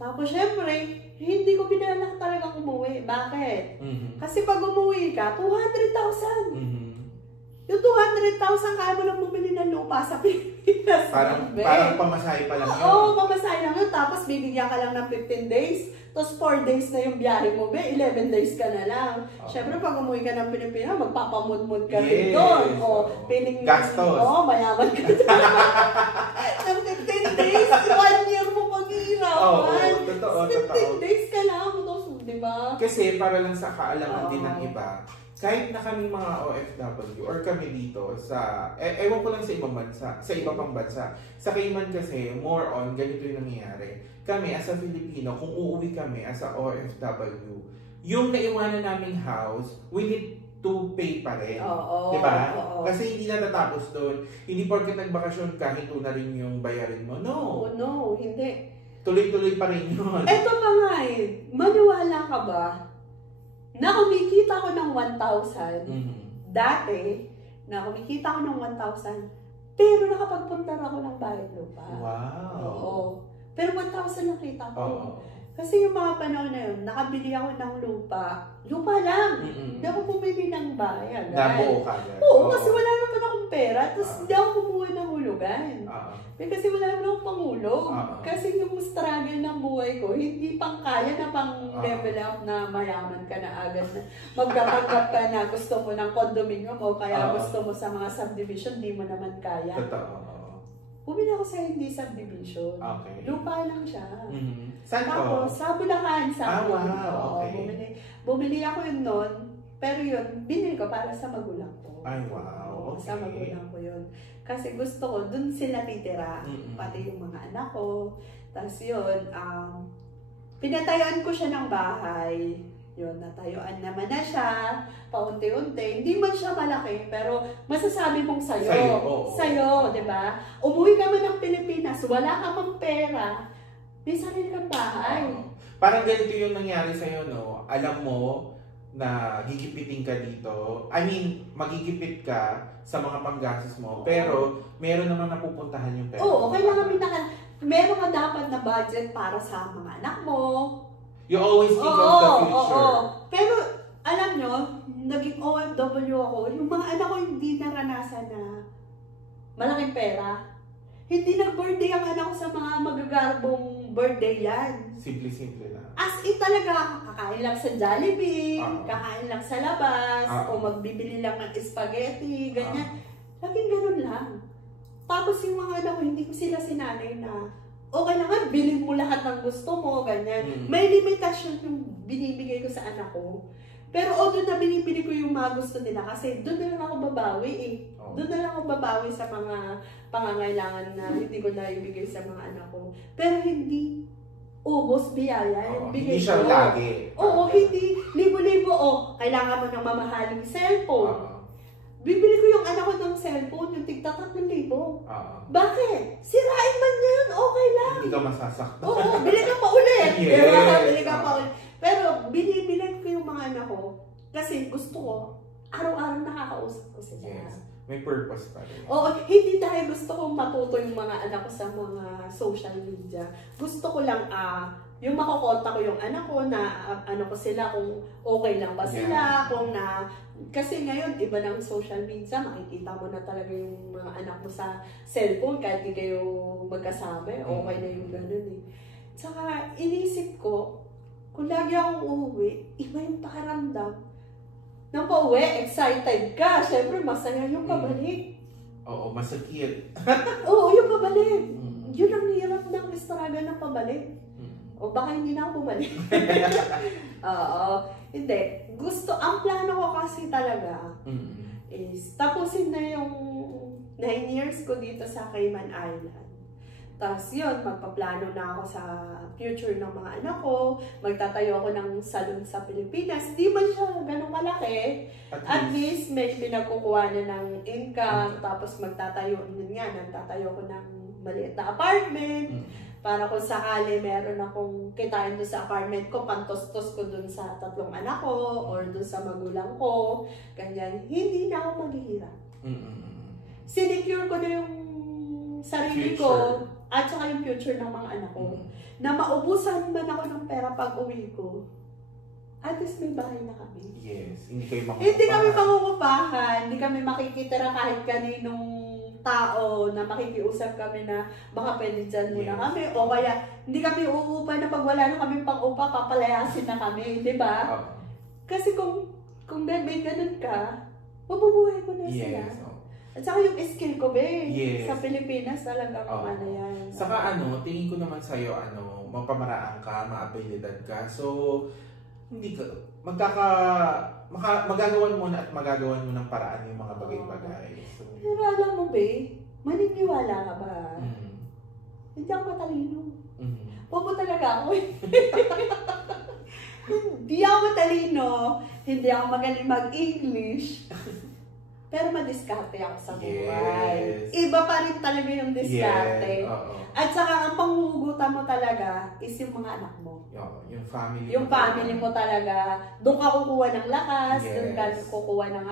Tapos, syempre, hindi ko binalak talagang umuwi. Bakit? Kasi pag umuwi ka, 200,000. Yung 200,000 kaya mo lang bumili ng lupa sa Pilipinas. Parang pamasahe pa lang yun. Oo, pamasahe lang yun. Tapos bibigyan ka lang ng 15 days. Tapos 4 days na yung biyahe mo. 11 days ka na lang. Siyempre, pag umuwi ka ng Pilipinas, magpapamudmud ka rin doon. Piling gastos. Mayaman ka ng 15 days, 1 year mo pag-iirapan. Totoo. 15 days ka lang. Di ba? Kasi para lang sa kaalaman din ng iba, kahit na kaming mga OFW or kami dito sa, ewan ko lang sa ibang bansa, sa iba pang bansa, sa Cayman kasi, more on, ganito yung nangyayari. Kami, as a Filipino, kung uuwi kami as a OFW, yung naiwanan naming house, we need to pay pa rin. Oo. Diba? Oo. Kasi hindi natatapos doon. Hindi porket nagbakasyon ka, ito na rin yung bayarin mo. No. Oh, no, hindi. Tuloy-tuloy pa rin yun. Eto pa nga eh, maniwala ka ba na kumikita ko ng 1,000, dati, na kumikita ko ng 1,000, pero nakapagpunta ako ng bayan lupa. Wow. Oo. Pero 1,000 lang kita ko. Oo. Kasi yung mga panahon na yun, nakabili ako ng lupa. Lupa lang. Hindi ako bumili ng bayan. Nabuo ka yan. Oo, kasi wala naman akong pera. Tapos hindi ako kumuha ng hulugan. Kasi wala naman akong pangulog. Kasi yung struggle ng buhay ko, hindi pang kaya na pang level up na mayaman ka na agad. Na magkapanggap ka na gusto mo ng condominium mo, kaya gusto mo sa mga subdivision, di mo naman kaya. Totoo. Bumili ako sa hindi subdivision. Okay. Lupa lang siya. Saan Tapos, sa Bulacan, sa wow, okay. Bumili ako yun noon, pero yun, binili ko para sa magulang ko. Ay, wow. Okay. Sa magulang ko yun. Kasi gusto ko, dun sila titira. Pati yung mga anak ko. Tapos yun, pinatayuan ko siya ng bahay. Yun, natayuan naman na siya, paunti-unti. Hindi man siya malaki, pero masasabi mong sayo. Sayo, di ba? Umuwi ka man ng Pilipinas, wala ka mang pera, may sarili kang bahay. Parang ganito yung nangyari sa'yo, no? Alam mo na gigipitin ka dito. I mean, magigipit ka sa mga panggastos mo, pero meron naman napupuntahan yung pera. Oo, kailangan meron ka dapat na budget para sa mga anak mo. You always think of the future. Oo. Pero, alam nyo, naging OFW ako, yung mga anak ko hindi naranasan na malaking pera. Hindi nag-birthday ang anak ko sa mga magagarbong birthday yan. Simple-simple lang. As in talaga, kakain lang sa Jollibee, kakain lang sa labas, o magbibili lang ng spaghetti, ganyan. Laging ganun lang. Tapos yung mga anak ko, hindi ko sila sinanay na okay lang nga, bilhin mo lahat ng gusto mo, ganyan. May limitasyon yung binibigay ko sa anak ko. Pero although na binibili ko yung mga gusto nila, kasi doon na lang ako babawi eh. Doon na lang ako babawi sa mga pangangailangan na hindi ko na ibigay sa mga anak ko. Pero hindi ubos biyaya. Hindi siya lagi. Oo, hindi. Libo-libo, kailangan mo ng mamahaling cellphone. Bibili ko yung anak ko ng cellphone, yung tigta 3,000. Bakit? Sirain man niya yun, okay lang. Hindi ka masasaktan. Oo, bili ka pa ulit. Yes. Diba? Bili ka pa ulit. Pero binibilan ko yung mga anak ko kasi gusto ko, araw-araw nakakausap ko sila. Yes. May purpose pa rin. Oo, hindi dahil gusto kong matuto yung mga anak ko sa mga social media. Gusto ko lang, yung makukonta ko yung anak ko na ano ko sila, kung okay lang ba sila, kung na, kasi ngayon, iba ng social media, makikita mo na talaga yung mga anak mo sa cellphone, kahit di kayo magkasama, okay na yung ganun eh. Tsaka, inisip ko, kung lagi akong uuwi, iba yung pakaramdam. Nang pauwi, excited ka. Siyempre, masaya yung pabalik. Oo, masakit. Oo, yung pabalik. Yun ang hirap ng struggle ng pabalik. O baka hindi na ako bumalik. Oo. Hindi. Ang plano ko kasi talaga is tapusin na yung 9 years ko dito sa Cayman Island. Tapos yun, magpaplano na ako sa future ng mga anak ko. Magtatayo ako ng salon sa Pilipinas. Di man siya ganun malaki. At least may pinagkukuha na ng income. Tapos magtatayo ko ng maliit na apartment. Para kung sakali meron akong kitain doon sa apartment ko, pantos-tos ko doon sa 3 anak ko or doon sa magulang ko. Ganyan. Hindi na ako maghihirap. Sinecure ko na yung sarili ko at saka yung future ng mga anak ko. Na maubusan man ako ng pera pag uwi ko, at least may bahay na kami. Yes, hindi kayo makukupahan. Hindi kami mangungupahan, hindi kami makikitira kahit kaninong tao na makikiusap kami na baka pwede dyan muna kami. O kaya hindi kami uupa na pag wala na kami pang-upa, papalayasin na kami, di ba? Kasi kung may ganun ka, mabubuhay mo na sila. At saka yung skill ko, sa Pilipinas talaga ano yan. Saka tingin ko naman sa'yo, mapamaraan ka, maabilidad ka. So, hindi ka, magagawan mo na at magagawan mo ng paraan yung mga bagay-bagay. So, pero alam mo, maniniwala ka ba? Hindi ako matalino. Bobo talaga ako. Hindi ako matalino. hindi ako magaling mag-English. Pero madiskarte ako sa buhay. Yes. Iba pa rin talaga yung diskarte. Yes. Oo. At saka ang panghugutan mo talaga is yung mga anak mo. Yung family. Yung family mo talaga, doon ka kukuha ng lakas, Yes. doon ka kukuha ng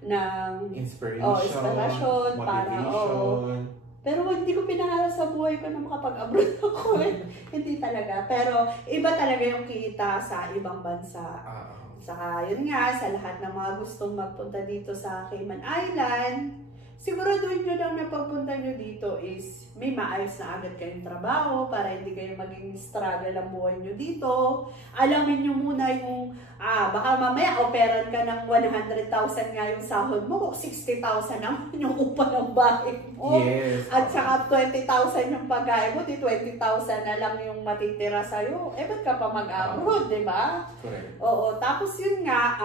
ng inspiration, inspirasyon, para, motivation. Pero hindi ko pinangarap sa buhay ko na makapag-abroad ako. Hindi talaga. Pero iba talaga yung kita sa ibang bansa. Saka yun nga, sa lahat ng mga gustong magpunta dito sa Cayman Island, siguraduhin nyo lang na pagpunta nyo dito is may maayos na agad kayong trabaho para hindi kayo maging struggle ang buhay nyo dito. Alamin nyo muna yung, baka mamaya operan ka ng 100,000 nga yung sahod mo, 60,000 naman yung upa ng bahay mo. Yes. At saka 20,000 yung pagkain mo, di 20,000 na lang yung matitira sa'yo. Eh, ba't ka pa mag-abroad, di ba? Correct. Oo, tapos yun nga,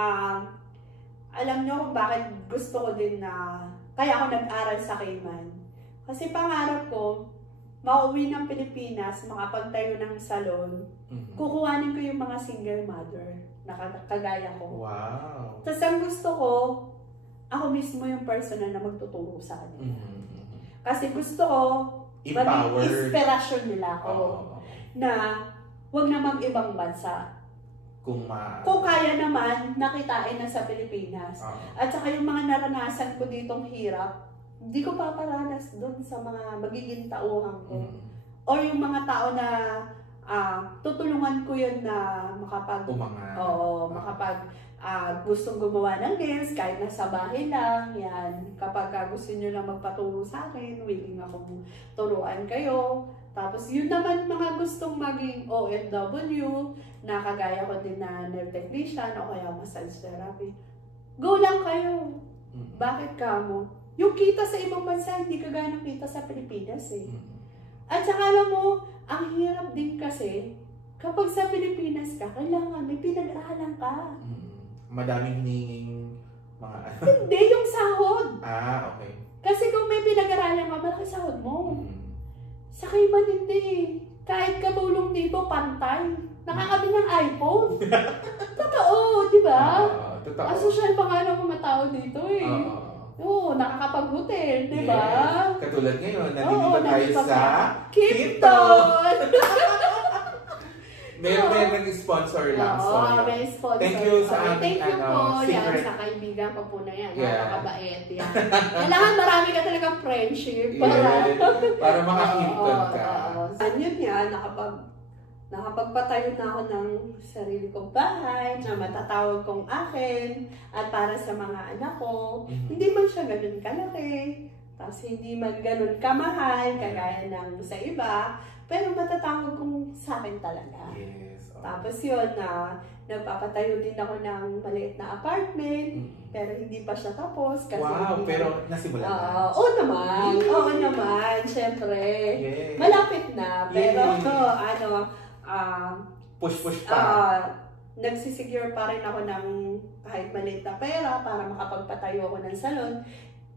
alam nyo kung bakit gusto ko din na, kaya ako nag-aral sa Cayman. Kasi pangarap ko, mauwi ng Pilipinas, makapagtayo ng salon, kukuhanin ko yung mga single mother na kagaya ko. Wow. Tapos ang gusto ko, ako mismo yung personal na magtuturo sa kanila. Kasi gusto ko, maging inspirasyon nila ako na huwag na mag-ibang bansa. Kung kaya naman, nakitain na sa Pilipinas. At saka yung mga naranasan ko ditong hirap, hindi ko paparanas doon sa mga magiging tauhan ko. O yung mga tao na tutulungan ko yun na gustong gumawa ng nails, kahit nasa bahay lang, yan. Kapag gusto nyo lang magpaturo sa akin, willing akong turuan kayo. Tapos yun naman mga gustong maging OFW, na kagaya ko din na nail technician o kaya massage therapy. Go lang kayo. Bakit ka mo? Yung kita sa ibang bansa, hindi ka gano'ng kita sa Pilipinas eh. At saka alam mo, ang hirap din kasi, kapag sa Pilipinas ka, kailangan may pinag-aralan ka. Madaming hininging mga Hindi, yung sahod. Okay. Kasi kung may pinag-aralan ka, malaki sahod mo. Sa Cayman hindi. Kahit katulong dito, pantay. Nakakabili ng iPhone. Totoo, di ba? Totoo. Asosyal pa nga ng mga tao dito eh. Oo, nakakapag-hotel, di ba? Yes. Katulad ngayon, nandito tayo sa Kipton! Meron nag-sponsor lang. May sponsor. Thank you sa aming Thank you po. secret. Yan, sa kaibigan ko po na yan. Yeah. Nakakabait yan. Kailangan marami ka talagang friendship para makakipton ka. Yun yan, nakapagpatayo na ako ng sarili kong bahay na matatawag kong akin at para sa mga anak ko. Hindi man siya ganun kalaki, tapos hindi man ganun kamahal, kagaya ng sa iba, pero matatawag kong sa akin talaga. Yes. Tapos yun, nagpapatayo din ako ng maliit na apartment, pero hindi pa siya tapos. Kasi pero nasimulan na. Oo naman, syempre. Yes. Malapit na, pero push pa. Nagsisecure pa rin ako ng kahit maliit na pera para makapagpatayo ako ng salon.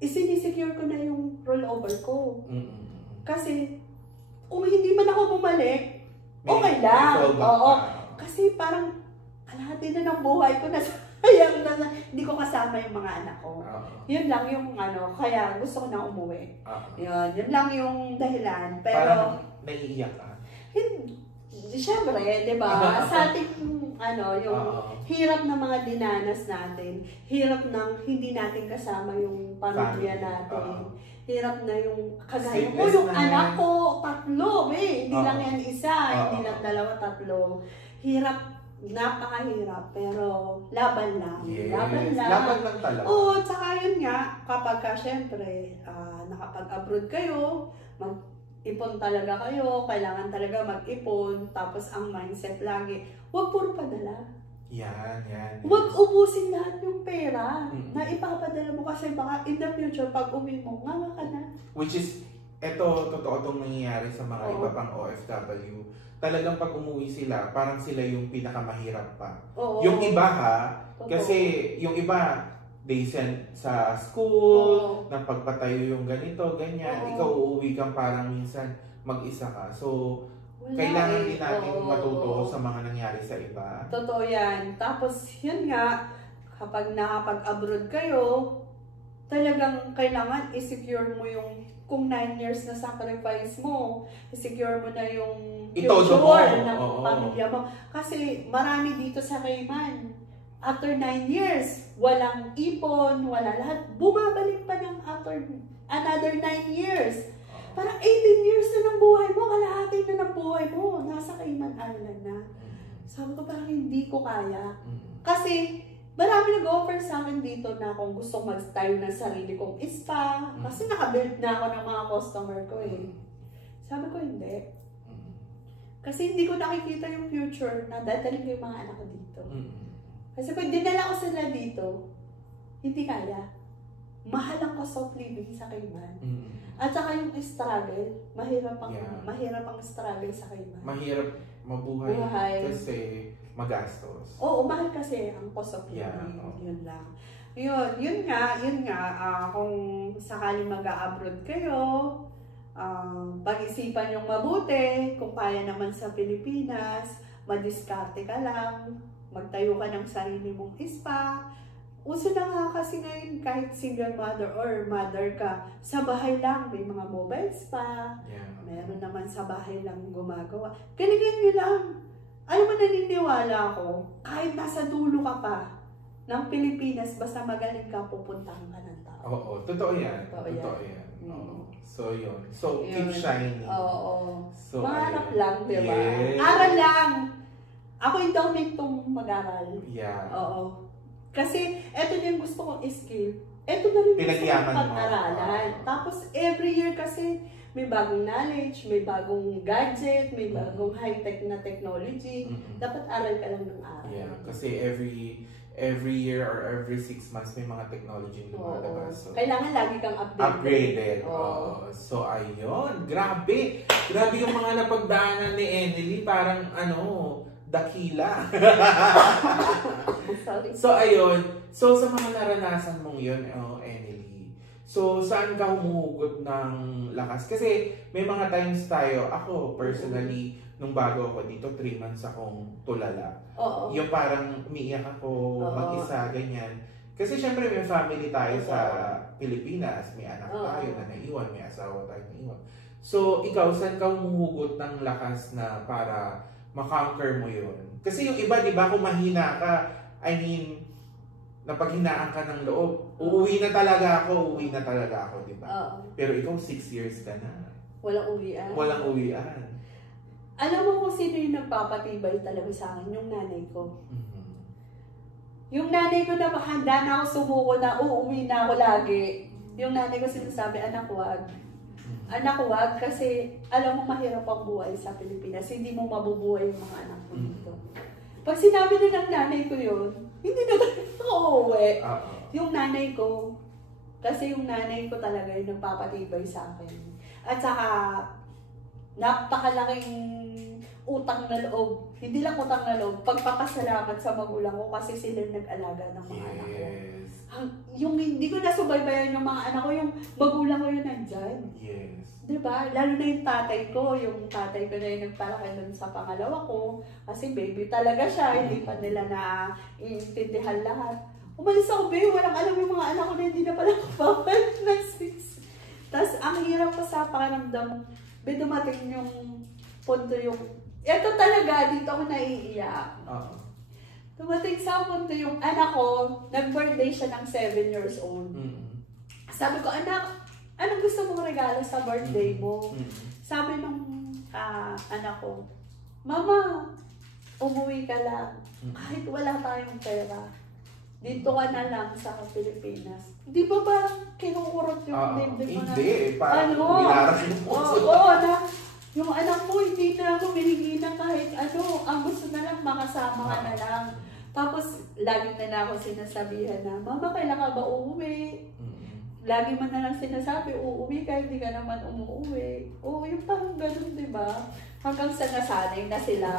Isinisecure ko na yung rollover ko. Kasi kung hindi man ako bumalik, okay lang. Oo. Kasi parang kalahati na ng buhay ko na sayang na hindi ko kasama yung mga anak ko. Yun lang yung kaya gusto ko na umuwi. Yun lang yung dahilan. Pero parang naiiyak ka. Siyempre, di ba? Sa ating, yung hirap ng mga dinanas natin, hirap ng hindi natin kasama yung pamilya natin, hirap na yung kagaya ko, yung anak ko, 3, hindi lang yan isa, hindi lang 2, 3. Hirap, napakahirap, pero laban lang. Yes. Laban lang. Laban lang talaga. Oo, tsaka yun nga, kapag syempre, nakapag-abroad kayo, ipon talaga kayo, kailangan talaga mag-ipon, tapos ang mindset lagi, huwag puro padala. Yan. Huwag ubusin lahat yung pera na ipapadala mo kasi baka in the future, pag uwi mo, nga ka na. Which is, totoo itong nangyayari sa mga iba pang OFW. Talagang pag umuwi sila, parang sila yung pinakamahirap pa. Yung iba kasi yung iba, they send sa school, na pagpatayo yung ganito, ganyan. Ikaw uuwi kang parang minsan mag-isa ka. So, Kailangan din natin matuto sa mga nangyari sa iba. Totoo yan. Tapos, yun nga, kapag nakapag-abroad kayo, talagang kailangan i-secure mo yung kung 9 years na sacrifice mo, i-secure mo na yung future ng pamilya mo. Kasi marami dito sa Cayman, after 9 years, walang ipon, wala lahat, bumabalik pa ng after another 9 years. Parang 18 years na ng buhay mo, kalahati na ng buhay mo, nasa Cayman Island na. Sabi ko parang hindi ko kaya. Kasi marami nag-offer sa akin dito na kung gusto mag-style ng sarili kong spa. Kasi nakabuild na ako ng mga customer ko eh. Sabi ko hindi. Kasi hindi ko nakikita yung future na dadalhin ko yung mga anak ko dito. Kasi pag dinala ko sila dito, hindi kaya. Mahal ang cost of living sa Cayman. At saka yung struggle, mahirap ang struggle sa Cayman. Mahirap mabuhay kasi magastos. Oo, mahal kasi ang cost of living. Yun lang. Yun nga, kung sakaling mag-a-abroad kayo, pag-isipan yung mabuti, kung kaya naman sa Pilipinas, madiskarte ka lang, magtayo ka ng sarili mong spa. Uso na nga kasi ngayon kahit single mother or mother ka, sa bahay lang may mga mobile spa, meron naman sa bahay lang gumagawa. Galingan nyo lang. Alam mo, naniniwala ako, kahit nasa dulo ka pa ng Pilipinas, basta magaling ka, pupuntahan ka ng tao. Oo, totoo yan. Totoo yan. So, yun. So, keep shining. Oo. So, mahanap lang, di ba? Yes. Aral lang. Ako yung itong mag-aral. Yeah. Oo. Kasi, eto na yung gusto kong skill. Eto na rin gusto kong pag-aralan. Tapos, every year kasi, may bagong knowledge, may bagong gadget, may bagong high-tech na technology. Dapat aral ka lang ng aral. Yeah, kasi every year or every 6 months may mga technology na lumalabas. So, kailangan lagi kang upgraded. So, ayun. Grabe. Grabe yung mga napagdaanan ni Enely. Parang, dakila. Sorry. So, ayun. So, sa mga naranasan mong yun, Enely, so, saan ka humuhugot ng lakas? Kasi, may mga times tayo, ako personally, nung bago ako dito, 3 months akong tulala. Oo. Yung parang umiiyak ako mag-isa, ganyan. Kasi syempre may family tayo sa Pilipinas, may anak tayo na naiwan, may asawa tayo na naiwan. So, ikaw, saan ka humuhugot ng lakas na para makonquer mo yun? Kasi yung iba, di ba, kung mahina ka, napaghinaan ka ng loob, uuwi na talaga ako, di ba? Pero ikaw, 6 years ka na. Walang uwian. Walang uwian. Alam mo kung sino yung nagpapatibay talaga sa akin? Yung nanay ko. Yung nanay ko na handa na ako sumuko na uuwi na ako lagi. Yung nanay ko sinasabi, anak, wag. Anak, wag, kasi alam mo mahirap ang buhay sa Pilipinas. Hindi mo mabubuhay yung mga anak mo dito. Pag sinabi na ng nanay ko yun, hindi na ako uuwi. Yung nanay ko, kasi yung nanay ko talaga yung nagpapatibay sa akin. At saka, napakalaking utang na loob. Hindi lang utang na loob, pagpapasalamat sa magulang ko kasi sila nag-alaga ng mga anak ko. Yung hindi ko nasubaybayan yung mga anak ko, yung magulang ko yun nandyan. Diba? Lalo na yung tatay ko na yung nagpalaki dun sa pangalawa ko. Kasi baby talaga siya, hindi pa nila na iintindihan lahat. Umalis ako, babe, walang alam yung mga anak ko na hindi na pala kapapal na 6. Tapos ang hirap pa sa pakiramdam, dumating yung punto yung, eto talaga, dito ako naiiyak. Dumating sa punto yung anak ko, nag-birthday siya ng 7 years old. Sabi ko, anak, anong gusto mong regalo sa birthday mo? Sabi nung anak ko, Mama, umuwi ka lang. Kahit wala tayong pera, dito ka na lang sa Pilipinas. Di ba parang kinukurot yung dibdib mo na? Hindi, parang nilaras yung puso. Yung anak mo, hindi na ako humihingi ng kahit ano. Ang gusto na lang, makasama ka na lang. Tapos, lagi na ako sinasabihan na, Mama, kailan ka ba uuwi? Lagi man na lang sinasabi, uuwi ka, hindi ka naman umuwi. Oo, yung parang ganun, di ba? Hanggang sa nasanay na sila.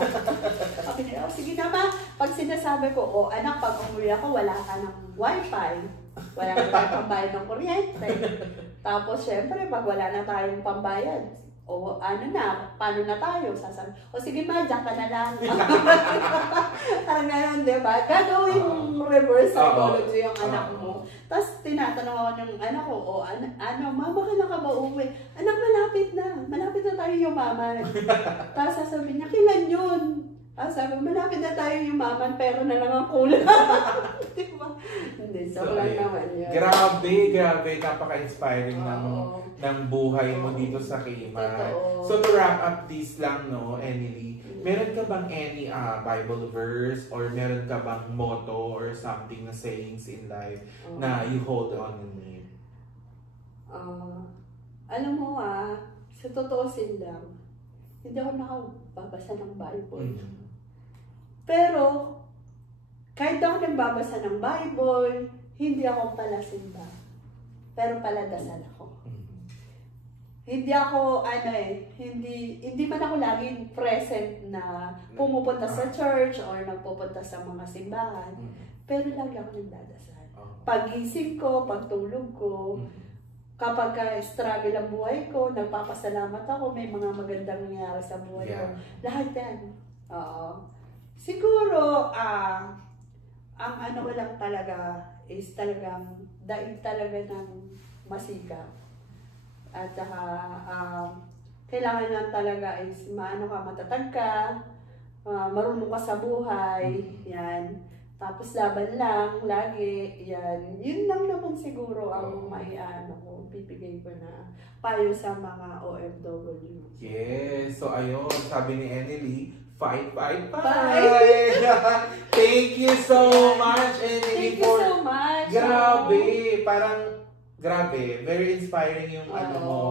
Sabi nila, sige naman, pag sinasabi ko, anak, pag umuwi ako, wala ka ng wifi. Wala ka tayong pambayad ng kuryente. Tapos, syempre, pag wala na tayong pambayad, o ano na, paano na tayo? Sasabi, o sige ma, dyan ka na lang. Parang gano'n, di ba? Gagawin yung reverse psychology yung anak mo. Tapos tinatanong ako ng anak ko, o ano, mama ka na ka ba uwi? Anak, malapit na tayo yumaman. Tapos sasabihin niya, kailan yun? Sabi, malapit na tayo yumaman, pero na lang ang kulang. Di ba? Hindi, so lang naman yun. Grabe, napaka-inspiring ng buhay mo dito sa Cayman. So to wrap up this lang, no, Emily, meron ka bang any Bible verse or meron ka bang motto or something na sayings in life na you hold on in it? Alam mo sa totoosin lang, hindi ako nakababasa ng Bible. Pero, kahit ako nagbabasa ng Bible, hindi ako palasimba. Pero paladasal ako. Hindi ako, hindi man ako laging present na pumupunta sa church or nagpupunta sa mga simbahan. Pero lagi ako nagdadasal. Pagising ko, pagtulog ko, kapag struggle ang buhay ko, nagpapasalamat ako, may mga magandang nangyari sa buhay ko. Lahat yan. Siguro, ang ano ko lang talaga is talagang daig talaga ng masikap. At saka, kailangan lang talaga is matatag ka, marunong ka sa buhay, yan. Tapos laban lang, lagi, yan. Yun lang naman siguro ang bibigay ko na payo sa mga OFW. Yes, so ayun, sabi ni Emily, fight! Fight! Thank you so much, Emily. Thank you so much. Grabe, very inspiring yung ano mo.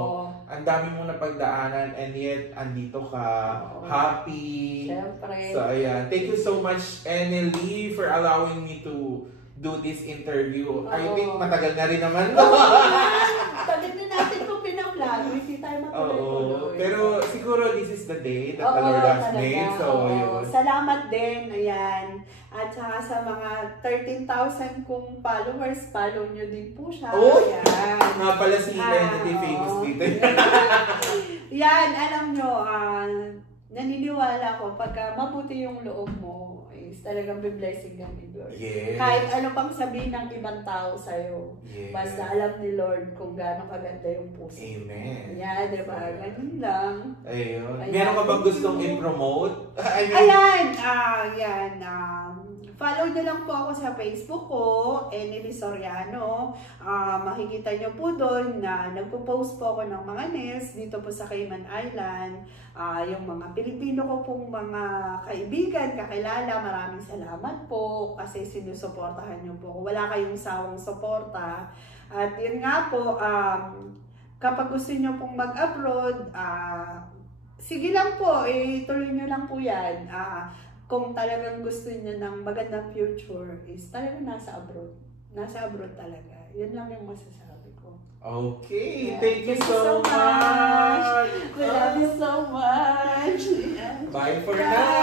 Ang dami mong napagdaanan and yet andito ka, happy. Siyempre. So ayan, thank you so much, Emily, for allowing me to do this interview. I think matagal na rin naman. Tagal na natin kung pinaplan, hindi tayo matuloy-tuloy. Pero siguro this is the day that the Lord has made. So, yun. Salamat din, ayan. At saka sa mga 13,000 kong followers, follow nyo din po siya. Ayan. Nga pala si Identity famous dito. Yan, alam nyo, naniniwala ko, pagka mabuti yung loob mo, is talagang be-blessing ka ni Lord. Yes. Kahit ano pang sabihin ng ibang tao sa'yo, yes, basta alam ni Lord kung gaano kaganda yung puso. Amen. Yan, diba? Ganun lang. Ayun. Meron ka bang gustong i-promote? Ayan, follow nyo lang po ako sa Facebook ko, Emily Soriano. Makikita nyo po doon na nagpo-post po ako ng mga news dito po sa Cayman Island. Yung mga Pilipino ko pong mga kaibigan, kakilala, maraming salamat po kasi sinusuportahan nyo po. Wala kayong sawang suporta. At yun nga po, kapag gusto nyo pong mag-abroad, sige lang po, tuloy nyo lang po yan. Kung talagang gusto niya ng magandang future, is talagang nasa abroad. Nasa abroad talaga. Yun lang yung masasabi ko. Okay, yeah. Thank you so much. We love you so much. Bye for now.